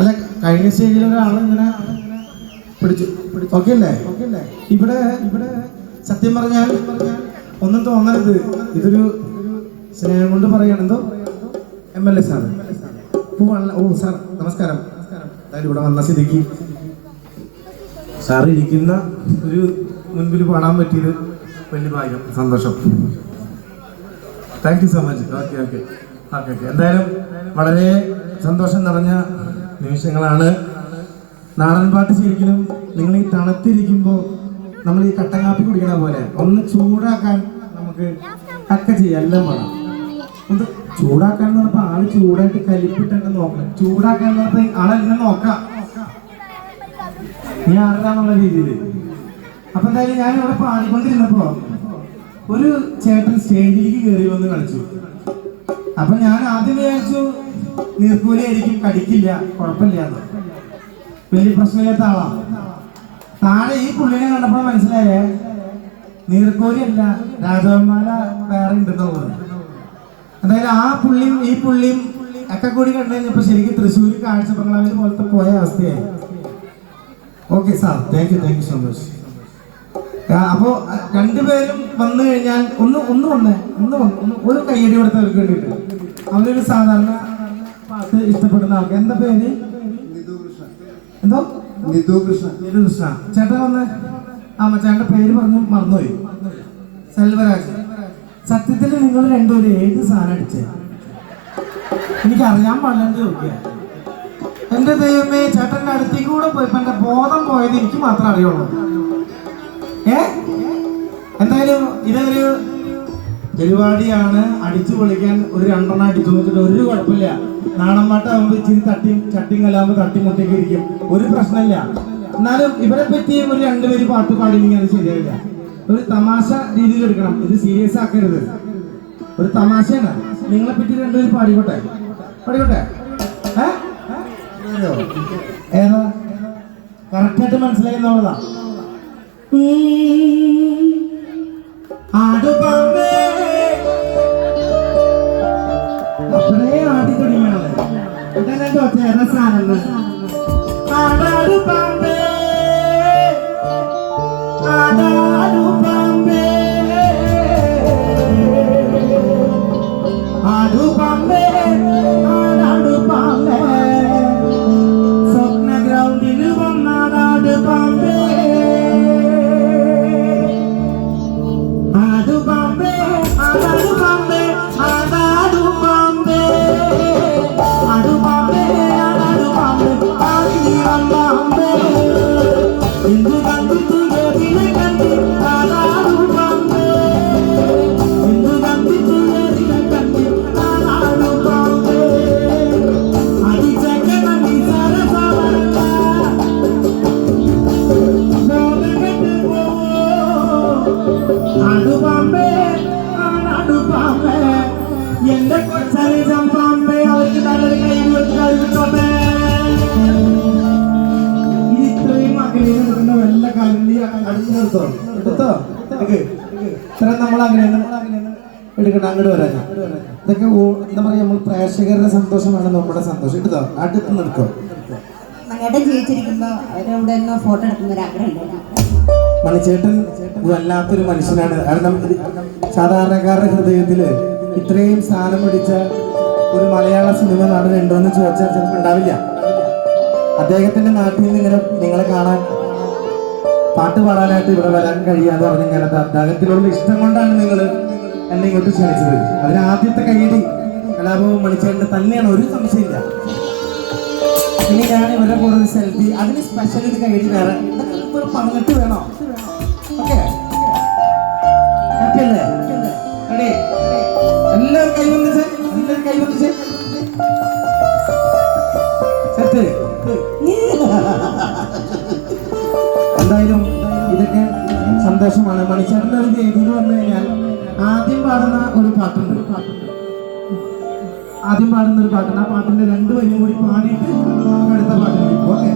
അല്ല കഴിഞ്ഞ സ്റ്റേജിൽ ഒരാളിങ്ങനെ പിടിച്ചു ഓക്കെ അല്ലേ? ഇവിടെ സത്യം പറഞ്ഞാൽ ഒന്നും തോന്നരുത്, ഇതൊരു സ്നേഹം കൊണ്ട് പറയണം. എന്തോ MLA സാർ. ഓ സാർ നമസ്കാരം. എന്തായാലും ഇവിടെ വന്ന സ്ഥിതിക്ക് സാർ ഇരിക്കുന്ന ഒരു മുൻപിൽ പാടാൻ പറ്റിയത് വലിയ ഭാഗ്യം, സന്തോഷം. Thank you so much. Okay okay okay okay എന്തായാലും വളരെ സന്തോഷം നിറഞ്ഞ നിമിഷങ്ങളാണ്. നാടൻ പാട്ട് ശരിക്കും നിങ്ങൾ ഈ തണുത്തിരിക്കുമ്പോൾ നമ്മൾ ഈ കട്ടൻ കാപ്പി കുടിക്കണ പോലെ ഒന്ന് ചൂടാക്കാൻ നമുക്ക് ഒക്കെ ചെയ്യാം, എല്ലാം വേണം. ഒന്ന് ചൂടാക്കാൻ എന്ന് പറഞ്ഞപ്പോൾ ആള് ചൂടായിട്ട് കലിപ്പിട്ടെന്നെ നോക്കണം. ചൂടാക്കാൻ എന്ന് പറഞ്ഞാൽ ആളെല്ലാം നോക്കാം ഞാൻ ആരാന്നുള്ള രീതിയിൽ. അപ്പൊ എന്തായാലും ഞാൻ ഇവിടെ പാടിക്കൊണ്ടിരുന്നപ്പോ ഒരു ചേട്ടൻ സ്റ്റേജിലേക്ക് കയറി വന്ന് കളിച്ചു. അപ്പൊ ഞാൻ ആദ്യം വിചാരിച്ചു നീർക്കൂലിയായിരിക്കും, കടിക്കില്ല, കുഴപ്പമില്ല എന്ന്, വലിയ പ്രശ്നമില്ലാത്ത ആളാ. താഴെ ഈ പുള്ളിനെ കണ്ടപ്പോൾ മനസ്സിലായേ നീർക്കോലിയല്ല, രാജവന്മാല വേറെ ഉണ്ടെന്നുള്ളത്. അതായത് ആ പുള്ളിയും ഈ പുള്ളിയും ഒക്കെ കൂടി കണ്ടു കഴിഞ്ഞപ്പോ ശരിക്കും തൃശ്ശൂർ കാഴ്ച ബംഗ്ലാവിൽ പോലത്തെ പോയ അവസ്ഥയായി. Okay sir, thank you so much. അപ്പോ രണ്ടുപേരും വന്നു കഴിഞ്ഞാൽ ഒന്ന് ഒരു കയ്യടി കൊടുത്തവർക്ക് വേണ്ടിയിട്ട്. അവരൊരു സാധാരണ പാട്ട് ഇഷ്ടപ്പെടുന്ന ആൾക്ക്. എന്താ പേര്? എന്തോ നിധു കൃഷ്ണ. ചേട്ടൻ വന്ന് ചേട്ടന്റെ പേര് പറഞ്ഞു മറന്നുപോയി. സെൽവരാജ്. സത്യത്തിൽ നിങ്ങൾ രണ്ടുപേരും ഏത് സാധനം അടിച്ചേ? എനിക്കറിയാൻ പാടില്ലെന്ന് ചോദിക്കുക. എന്റെ ദൈവമേ, ചേട്ടന്റെ അടുത്തേക്ക് കൂടെ പോയപ്പോ എന്റെ ബോധം പോയത് എനിക്ക് മാത്രമേ അറിയുള്ളൂ. എന്തായാലും ഇതൊരു പരിപാടിയാണ്, അടിച്ചു പൊളിക്കാൻ ഒരു രണ്ടെണ്ണം അടിച്ചു നോക്കിയിട്ട് ഒരു കുഴപ്പമില്ല. നാടൻപാട്ടാകുമ്പോൾ ഇച്ചിരി ചട്ടിയും കലാകുമ്പോൾ തട്ടിമുട്ടേക്ക് ഇരിക്കും, ഒരു പ്രശ്നമില്ല. എന്നാലും ഇവരെ പറ്റി ഒരു രണ്ടുപേര് പാട്ട് പാടില്ലെങ്കിൽ അത് ശരിയാവില്ല. ഒരു തമാശ രീതിയിൽ എടുക്കണം, ഇത് സീരിയസ് ആക്കരുത്. ഒരു തമാശയാണ്. നിങ്ങളെ പറ്റി രണ്ടുപേര് പാടിക്കോട്ടെ. ഏതാ കറക്റ്റായിട്ട് മനസ്സിലായി എന്നുള്ളതാ. അപ്പഴേ ആടി തുടങ്ങിയാണല്ലേ ഇതെല്ലാം ഒറ്റ സാധനങ്ങൾ. ആടാടു പാമ്പേ ആടാടു പാമ്പേ ആടു പാമ്പേ ആടാടു പാമ്പേ സ്വപ്ന ഗ്രൗണ്ടിൽ വന്നാടാടു പാമ്പേ ആടു പാമ്പേ ആടാടു പാമ്പേ ആടാടു പാമ്പേ ആടു പാമ്പേ ആടാടു പാമ്പേ ആടി പാമ്പേ എന്തു കണ്ടിട്ടു ഏതിനെ കണ്ടി ആടാടു പാമ്പേ എന്തു കണ്ടിട്ടു ഏതിനെ കണ്ടി ആടാടു പാമ്പേ അടിച്ചേക്ക നടി സരസവല്ല ലോകകെട്ട് പോവോ ആടു പാമ്പേ ആടാടു പാമ്പേ എന്റെ കൊച്ചലിജം പാമ്പേ അവർക്ക് നല്ലൊരു കൈ കൊടുത്തോട്ടെ. ഇത് ഇത്രയും അകലെ നിൽക്കുന്ന വല്ല കാലിന്റെ അടുത്ത് എടുത്തോ ഇത്ര നമ്മൾ അങ്ങനെ എടുക്കണം. അങ്ങോട്ട് വരാൻ ഇതൊക്കെ എന്താ പറയാ, നമ്മൾ പ്രേക്ഷകരുടെ സന്തോഷമാണ് നമ്മുടെ സന്തോഷം. എടുത്തോ അടുത്ത് നിർത്തോ. ഫോട്ടോ എടുക്കുന്ന ഒരു ആഗ്രഹം. മണിച്ചേട്ടൻ വല്ലാത്തൊരു മനുഷ്യനാണ്. കാരണം സാധാരണക്കാരുടെ ഹൃദയത്തില് ഇത്രയും സ്ഥാനം പിടിച്ച ഒരു മലയാള സിനിമ നടനുണ്ടോ എന്ന് ചോദിച്ചാൽ ചിലപ്പോൾ ഉണ്ടാവില്ല. അദ്ദേഹത്തിന്റെ നാട്ടിൽ നിന്ന് ഇങ്ങനെ നിങ്ങളെ കാണാൻ, പാട്ട് പാടാനായിട്ട് ഇവിടെ വരാൻ കഴിയാന്ന് പറഞ്ഞിങ്ങനെ അദ്ദേഹത്തിലുള്ള ഇഷ്ടം കൊണ്ടാണ് നിങ്ങൾ എന്നെ ഇങ്ങോട്ട് ക്ഷണിച്ചത്. അതിന് ആദ്യത്തെ കൈയടി കലാഭവൻ മണിച്ചേട്ടന് തന്നെയാണ്, ഒരു സംശയമില്ല. ഇനി ഞാൻ ഇവരുടെ കൂടെ ഒരു സെൽഫി, അതിന് സ്പെഷ്യൽ ഒരു കൈയടി വേറെ ഇതൊക്കെ പറഞ്ഞിട്ട് വേണോ? ഓക്കെ ഹാപ്പി അല്ലേ? റെഡി? എല്ലാവരും കൈവന്നിച്ച് സെറ്റ്. എന്തായാലും ഇതൊക്കെ സന്തോഷമാണ്. മണിച്ചേട്ടൻ്റെ ഒരു വേദി എന്ന് പറഞ്ഞു കഴിഞ്ഞാൽ ആദ്യം പാടുന്ന ഒരു പാട്ടുണ്ട്. ആ പാട്ടിന്റെ 2 വരിയും കൂടി പാടിയിട്ട് അടുത്ത പാട്ടിലേക്ക്. ഓക്കെ.